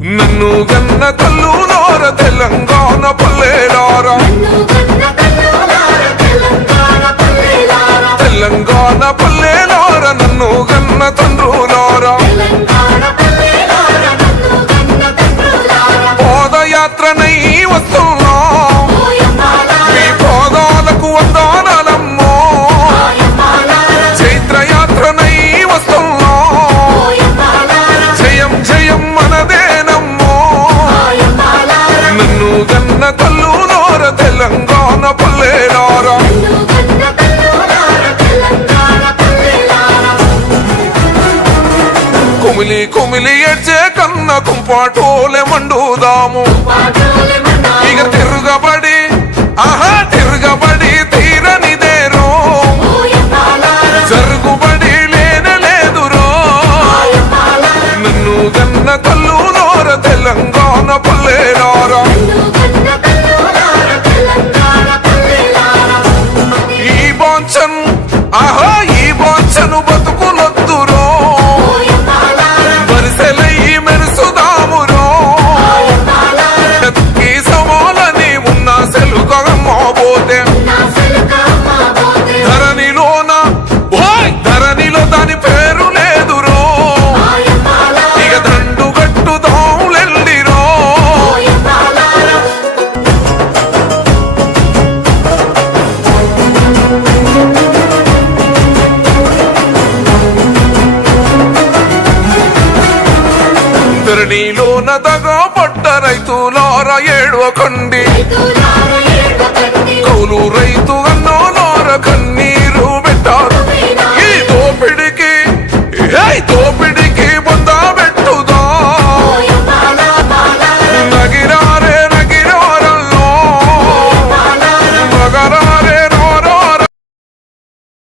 నన్ను గన్న తల్లులార తెలంగాణ పల్లెలారా తెలంగాణ పల్లెలార నన్ను గన్న తండ్రులారా పాదయాత్రనై వస్తున్నా మీ పాదాలకు వందనాలమ్మో చైత్రయాత్రనై వస్తున్నా జయం జయం మనదేనమ్మో నన్ను గన్న తల్లులార తెలంగాణ పల్లెలారా కుమిలి కుమిలి ఏడ్చే కన్న కుంపాటోలే మండుదాము ఇక తిరుగబడి తిరుగబడి తీరనిదేరో జరుగుబడి లేనలేదురో నన్ను గన్న తల్లులార తెలంగాణ పల్లెలారా ఈ బాంచన్ ఈ బాంచను బతుకులొద్దురో వరిసెలయ్యి మెరుసుదామురో ఈ సవాలని ఉన్న సెలుకమ్మబోతే ధరణిలో దాని పేరు లేదురో ఇక దండుగట్టు దోములెల్లిరో ధరణిలోన దగా పడ్డ రైతులార ఏడవకండి కౌలు రైతు